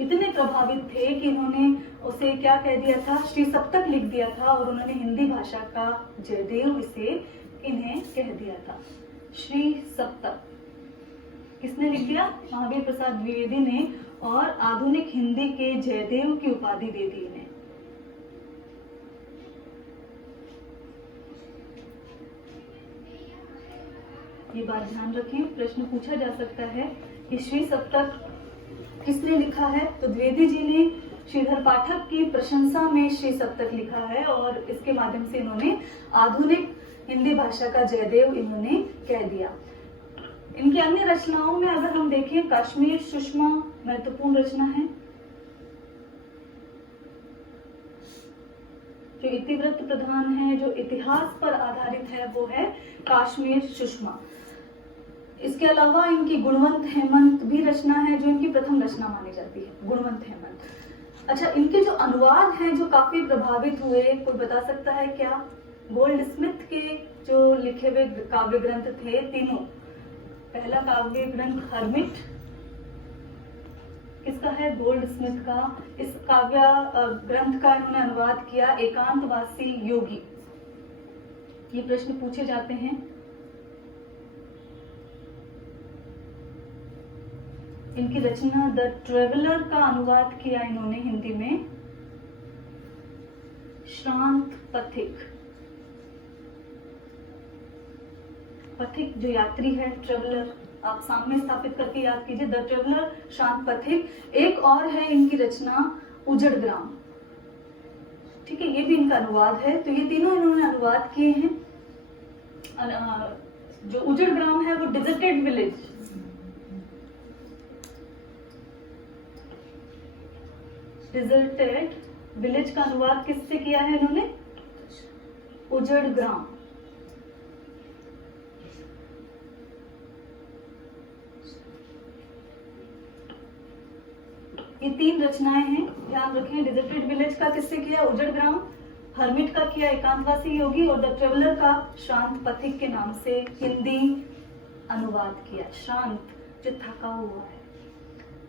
इतने प्रभावित थे कि इन्होंने उसे क्या कह दिया था, श्री सप्तक लिख दिया था और उन्होंने हिंदी भाषा का जयदेव इसे इन्हें कह दिया था। श्री सप्तक किसने लिख दिया? महावीर प्रसाद द्विवेदी ने, और आधुनिक हिंदी के जयदेव की उपाधि दे दी इन्हें। ये बात ध्यान रखें, प्रश्न पूछा जा सकता है कि श्री सप्तक किसने लिखा है? तो द्विवेदी जी ने श्रीधर पाठक की प्रशंसा में श्री सप्तक लिखा है और इसके माध्यम से इन्होंने आधुनिक हिंदी भाषा का जयदेव इन्होंने कह दिया। इनकी अन्य रचनाओं में अगर हम देखें, कश्मीर सुषमा महत्वपूर्ण रचना है। जो इतिवृत्त प्रधान है, जो इतिहास पर आधारित है, वो है कश्मीर सुषमा। इसके अलावा इनकी गुणवंत हेमंत भी रचना है जो इनकी प्रथम रचना मानी जाती है, गुणवंत हेमंत। अच्छा, इनके जो अनुवाद हैं जो काफी प्रभावित हुए, कोई बता सकता है क्या? गोल्ड स्मिथ के जो लिखे हुए काव्य ग्रंथ थे तीनों। पहला काव्य ग्रंथ हर्मिट किसका है? गोल्ड स्मिथ का। इस काव्य ग्रंथ का इन्होंने अनुवाद किया एकांतवासी योगी। ये प्रश्न पूछे जाते हैं। इनकी रचना द ट्रेवलर का अनुवाद किया इन्होंने हिंदी में। श्रांत पथिक। पथिक जो यात्री है, ट्रेवलर, आप सामने स्थापित करके याद कीजिए, द ट्रेवलर, श्रांत पथिक। एक और है इनकी रचना उजड़ ग्राम, ठीक है, ये भी इनका अनुवाद है। तो ये तीनों इन्होंने अनुवाद किए हैं। जो उजड़ ग्राम है वो डिजर्टेड विलेज, डिजर्टेड विलेज का अनुवाद किससे किया है इन्होंने? उजड़ ग्राम। ये तीन रचनाएं हैं, ध्यान रखें। डिजर्टेड विलेज का किससे किया? उजड़ ग्राम। हर्मिट का किया एकांतवासी योगी, और द ट्रेवलर का श्रांत पथिक के नाम से हिंदी अनुवाद किया। श्रांत जो थका हुआ है,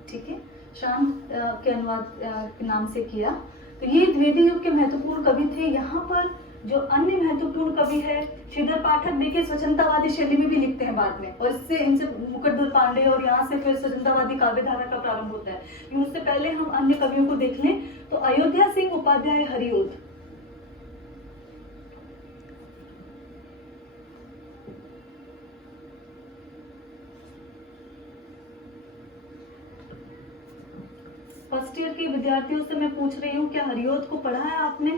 ठीक है, श्रांत के अनुवाद के नाम से किया। तो ये द्विवेदी युग के महत्वपूर्ण कवि थे। यहाँ पर जो अन्य महत्वपूर्ण कवि है, श्रीधर पाठक, देखिए स्वतंत्रवादी शैली में भी लिखते हैं बाद में, और इससे इनसे मुकुटधर पांडे, और यहाँ से फिर स्वतंत्रवादी काव्य धारा का प्रारंभ होता है। लेकिन उससे पहले हम अन्य कवियों को देख लें तो अयोध्या सिंह उपाध्याय हरिओद, फर्स्ट ईयर के विद्यार्थियों से मैं पूछ रही हूँ, क्या हरिओद को पढ़ा है आपने?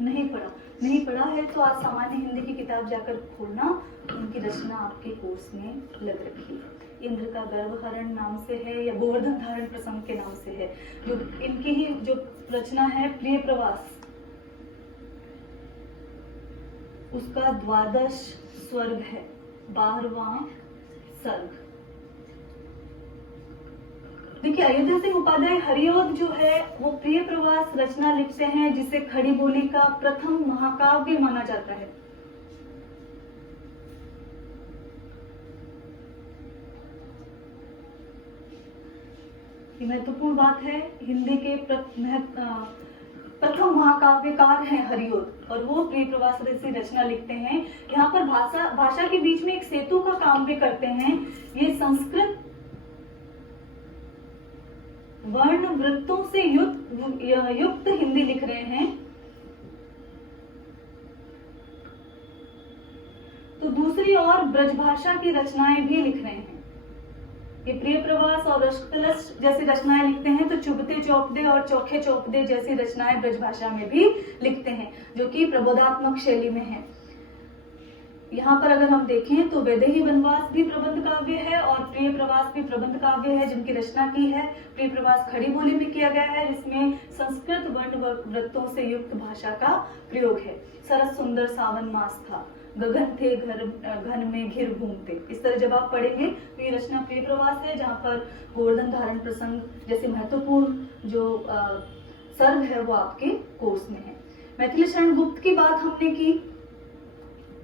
नहीं पढ़ा? नहीं पढ़ा है तो आज सामान्य हिंदी की किताब जाकर खोलना, उनकी रचना आपके कोर्स में लग रखी है। इंद्र का गर्वहरण नाम से है, या गोवर्धन धारण प्रसंग के नाम से है। जो इनकी ही जो रचना है प्रिय प्रवास, उसका 12 स्वर्ग है, 12वां सर्ग। देखिए अयोध्या सिंह उपाध्याय हरिओद जो है वो प्रिय प्रवास रचना लिखते हैं, जिसे खड़ी बोली का प्रथम महाकाव्य माना जाता है। ये महत्वपूर्ण बात है। हिंदी के प्रथम महाकाव्यकार हैं हरिओद, और वो प्रिय प्रवास जैसी रचना लिखते हैं। यहाँ पर भाषा के बीच में एक सेतु का काम भी करते हैं। ये संस्कृत वर्ण वृत्तों से युक्त हिंदी लिख रहे हैं। तो दूसरी ओर ब्रजभाषा की रचनाएं भी लिख रहे हैं। ये प्रिय प्रवास और रश्कतलस जैसी रचनाएं लिखते हैं, तो चुभते चौपदे और चोखे चौपदे जैसी रचनाएं ब्रजभाषा में भी लिखते हैं, जो कि प्रबोधात्मक शैली में है। यहाँ पर अगर हम देखें तो वैदेही वनवास भी प्रबंध काव्य है, और प्रिय प्रवास भी प्रबंध काव्य है, जिनकी रचना की है। प्रिय प्रवास खड़ी बोली में किया गया है, जिसमें संस्कृत वर्ण वृत्तों से युक्त भाषा का प्रयोग है। सरस सुंदर सावन मास था, गगन थे घन में घिर घूमते। इस तरह जब आप पढ़ेंगे तो ये रचना प्रिय प्रवास है, जहाँ पर गोवर्धन धारण प्रसंग जैसे महत्वपूर्ण जो सर्ग है वो आपके कोर्स में है। मैथिली शरण गुप्त की बात हमने की।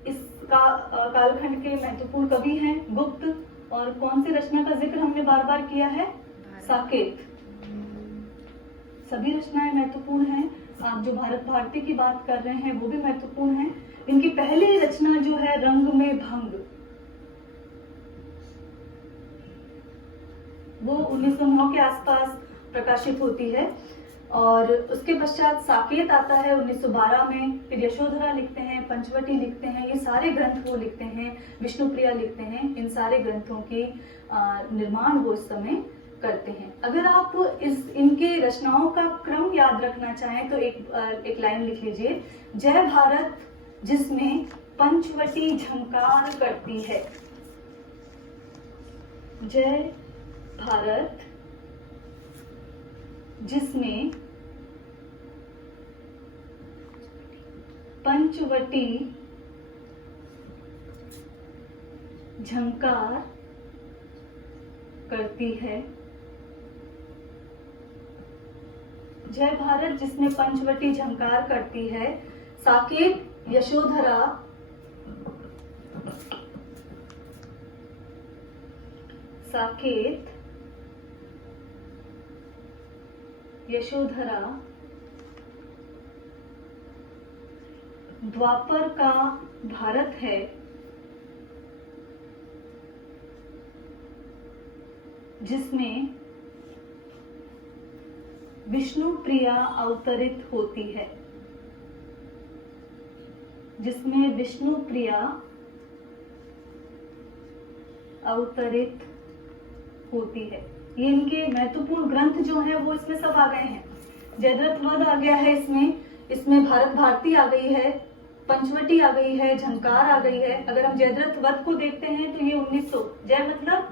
इस कालखंड के महत्वपूर्ण कवि हैं गुप्त, और कौन सी रचना का जिक्र हमने बार बार किया है? साकेत। सभी रचनाएं महत्वपूर्ण हैं। आप जो भारत भारती की बात कर रहे हैं वो भी महत्वपूर्ण है। इनकी पहली रचना जो है रंग में भंग, वो 1909 के आसपास प्रकाशित होती है, और उसके पश्चात साकेत आता है 1912 में। फिर यशोधरा लिखते हैं, पंचवटी लिखते हैं, ये सारे ग्रंथ वो लिखते हैं। विष्णुप्रिया लिखते हैं। इन सारे ग्रंथों की निर्माण वो इस समय करते हैं। अगर आप इनके रचनाओं का क्रम याद रखना चाहें तो एक लाइन लिख लीजिए, जय भारत जिसमें पंचवटी झंकार करती है। जय भारत जिसमें पंचवटी झंकार करती है। जय भारत जिसमें पंचवटी झंकार करती है। साकेत यशोधरा साकेत यशोधरा द्वापर का भारत है, जिसमें विष्णु प्रिया अवतरित होती है, जिसमें विष्णु प्रिया अवतरित होती है। ये इनके महत्वपूर्ण ग्रंथ जो हैं वो इसमें सब आ गए हैं। जयद्रथ वध आ गया है इसमें भारत भारती आ गई है, पंचवटी आ गई है, झंकार आ गई है। अगर हम जयद्रथ वध को देखते हैं तो ये 1900 जय मतलब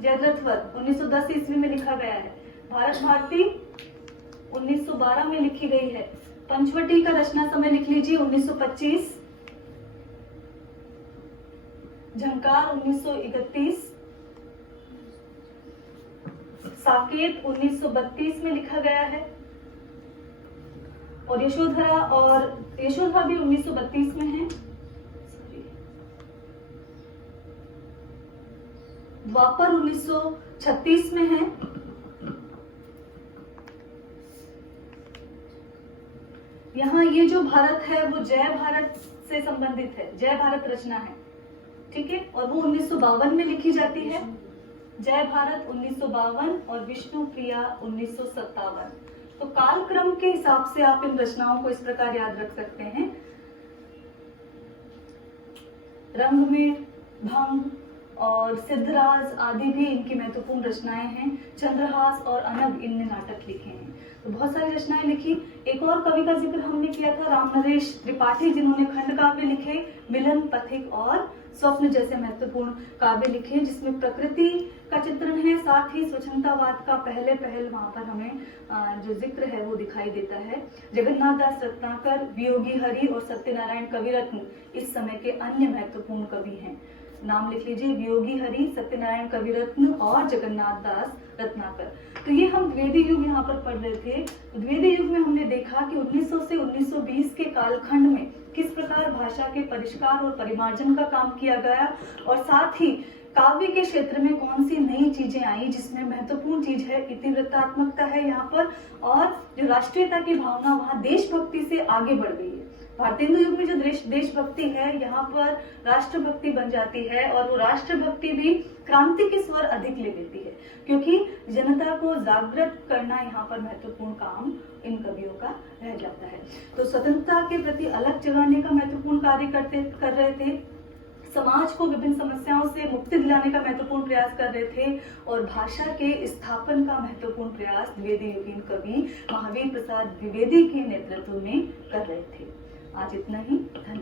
जयद्रथ वध 1910 ईस्वी में लिखा गया है। भारत भारती 1912 में लिखी गई है। पंचवटी का रचना समय लिख लीजिए 1925, झंकार 1931, साकेत 1932 में लिखा गया है, और यशोधरा भी 1932 में है। द्वापर 1936 में है। यहाँ ये जो भारत है वो जय भारत से संबंधित है, जय भारत रचना है, ठीक है, और वो 1952 में लिखी जाती है। जय भारत 1952 और विष्णु प्रिया 1957। तो कालक्रम के हिसाब से आप इन रचनाओं को इस प्रकार याद रख सकते हैं। रंग में भंग और सिद्धराज आदि भी इनकी महत्वपूर्ण रचनाएं हैं। चंद्रहास और अनग इनने नाटक लिखे हैं। तो बहुत सारी रचनाएं लिखी। एक और कवि का जिक्र हमने किया था, राम नरेश त्रिपाठी, जिन्होंने खंड काव्य लिखे, मिलन, पथिक और स्वप्न जैसे महत्वपूर्ण काव्य लिखे, जिसमें प्रकृति का चित्रण है, साथ ही स्वच्छंदतावाद का पहले पहल वहां पर हमें जो जिक्र है वो दिखाई देता है। जगन्नाथ दास रत्नाकर, वियोगी हरि और सत्यनारायण कविरत्न इस समय के अन्य महत्वपूर्ण कवि हैं। नाम लिख लीजिए, वियोगी हरि, सत्यनारायण कविरत्न और जगन्नाथ दास रत्नाकर। तो ये हम द्विवेदी युग यहाँ पर पढ़ रहे थे। द्विवेदी युग में हमने देखा कि 1900 से 1920 के कालखंड में किस प्रकार भाषा के परिष्कार और परिमार्जन का काम किया गया, और साथ ही काव्य के क्षेत्र में कौन सी नई चीजें आई, जिसमें महत्वपूर्ण चीज है इतिवृत्तात्मकता है यहाँ पर, और जो राष्ट्रीयता की भावना वहाँ देशभक्ति से आगे बढ़ गई है। भारतीय युग में जो देशभक्ति है यहाँ पर राष्ट्रभक्ति बन जाती है, और वो राष्ट्रभक्ति भी क्रांति के स्वर अधिक ले लेती है, क्योंकि जनता को जागृत करना यहाँ पर महत्वपूर्ण काम इन कवियों का रह जाता है। तो स्वतंत्रता के प्रति अलग जगाने का महत्वपूर्ण कार्य कर रहे थे, समाज को विभिन्न समस्याओं से मुक्ति दिलाने का महत्वपूर्ण प्रयास कर रहे थे, और भाषा के स्थापन का महत्वपूर्ण प्रयास द्विवेदी युगीन कवि महावीर प्रसाद द्विवेदी के नेतृत्व में कर रहे थे। आज इतना ही, धन्यवाद।